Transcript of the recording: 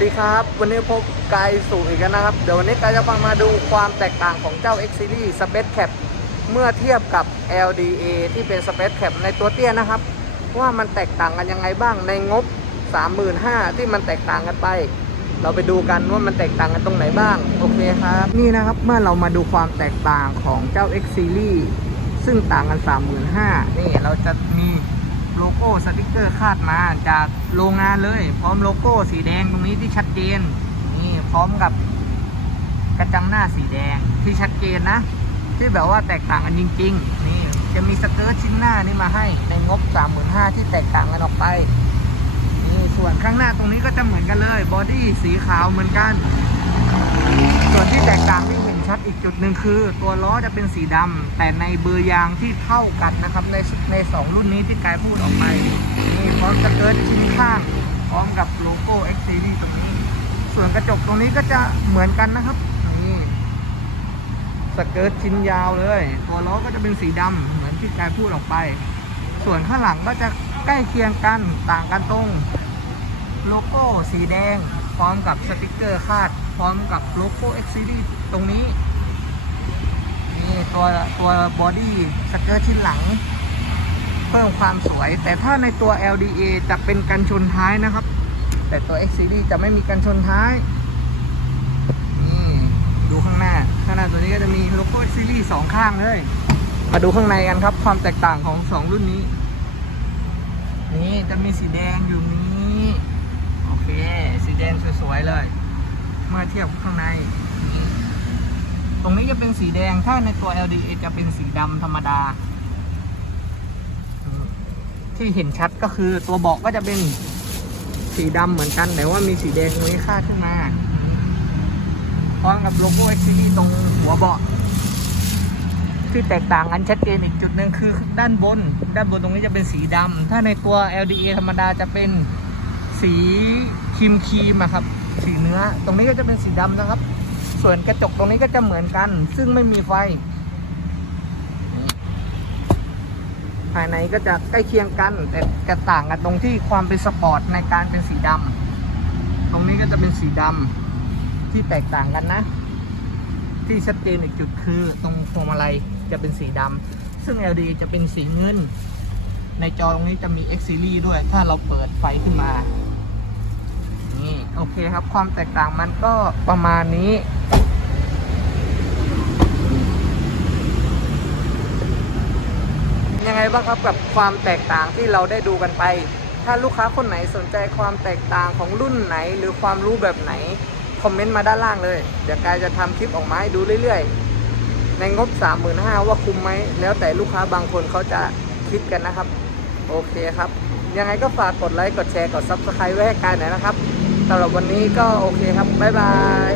สวัสดีครับ วันนี้พบกายสู่อีกแล้วนะครับ เดี๋ยววันนี้กายจะพามาดูความแตกต่างของเจ้า X Series Space Cap เมื่อเทียบกับ LDA ที่เป็น Space Cap ในตัวเตี้ยนะครับ ว่ามันแตกต่างกันยังไงบ้างในงบ 35,000ที่มันแตกต่างกันไป เราไปดูกันว่ามันแตกต่างกันตรงไหนบ้าง โอเคครับ นี่นะครับเมื่อเรามาดูความแตกต่างของเจ้า X Series ซึ่งต่างกัน 35,000นี่เราจะมี โลโก้สติกเกอร์คาดมาจากโรงงานเลย พร้อมโลโก้สีแดงตรงนี้ที่ชัดเจน นี่พร้อมกับกระจังหน้าสีแดงที่ชัดเจนนะ ที่แบบว่าแตกต่างกันจริง ๆ นี่จะมีสเกิร์ตชิ้นหน้านี่มาให้ในงบ 35,000ที่แตกต่างกันออกไปนี่ส่วนข้างหน้าตรงนี้ก็จะเหมือนกันเลย บอดี้สีขาวเหมือนกัน ส่วนที่แตกต่างที่เห ชัดอีกจุดหนึ่งคือ ตัวล้อจะเป็นสีดำแต่ในเบอร์ยางที่เท่ากันนะครับ ในในสองรุ่นนี้ที่กายพูดออกไปนี่พร้อมสเกิร์ตชิ้นข้าง พร้อมกับโลโก้ X Series ตรงนี้ ส่วนกระจกตรงนี้ก็จะเหมือนกันนะครับนี่สเกิร์ตชิ้นยาวเลย ตัวล้อก็จะเป็นสีดำเหมือนที่กายพูดออกไป ส่วนข้างหลังก็จะใกล้เคียงกันต่างกันตรง โลโก้สีแดง ร้อมกับสติกเกอร์คาด พร้อมกับโลโก้ X Series ตรงนี้ นี่ตัวตัวบอดี้สเกิร์ตชิ้นหลัง เพิ่มความสวย แต่ถ้าในตัว LDA จะเป็นกันชนท้ายนะครับ แต่ตัว X Series จะไม่มีกันชนท้าย นี่ดูข้างหน้า ข้างหน้าตัวนี้ก็จะมีโลโก้ X Series สองข้างเลย มาดูข้างในกันครับ ความแตกต่างของสองรุ่นนี้ นี่จะมีสีแดงอยู่นี้ โอเค สีแดงสวยๆเลย เมื่อเทียบข้างใน ตรงนี้จะเป็นสีแดง ถ้าในตัว LDA จะเป็นสีดำธรรมดา ที่เห็นชัดก็คือตัวเบาะก็จะเป็นสีดำเหมือนกัน แต่ว่ามีสีแดงตรงนี้คาดขึ้นมาพร้อมกับโลโก้ XCD ตรงหัวเบาะที่แตกต่างกันชัดเจนอีกจุดหนึ่งคือด้านบน ด้านบนตรงนี้จะเป็นสีดำถ้าในตัว LDA ธรรมดาจะเป็น สีครีมครีมอะครับ สีเนื้อ ตรงนี้ก็จะเป็นสีดำนะครับ ส่วนกระจกตรงนี้ก็จะเหมือนกัน ซึ่งไม่มีไฟ ภายในก็จะใกล้เคียงกัน แต่จะต่างกันตรงที่ความเป็นสปอร์ตในการเป็นสีดำตรงนี้ก็จะเป็นสีดำที่แตกต่างกันนะ ที่ชัดเจนอีกจุดคือตรงพวงมาลัยจะเป็นสีดำซึ่ง LD จะเป็นสีเงินในจอตรงนี้จะมี X Series ด้วย ถ้าเราเปิดไฟขึ้นมา โอเคครับ ความแตกต่างมันก็ประมาณนี้ ยังไงบ้างครับกับความแตกต่างที่เราได้ดูกันไป ถ้าลูกค้าคนไหนสนใจความแตกต่างของรุ่นไหน หรือความรู้แบบไหน คอมเมนต์มาด้านล่างเลย เดี๋ยวกายจะทำคลิปออกมาให้ดูเรื่อยๆ ในงบ 35,000ว่าคุ้มไหม แล้วแต่ลูกค้าบางคนเขาจะคิดกันนะครับ โอเคครับยังไงก็ฝากกดไลค์ กดแชร์ กด Subscribe ไว้ให้กายหน่อยนะครับ สำหรับวันนี้ก็โอเคครับ บ๊ายบาย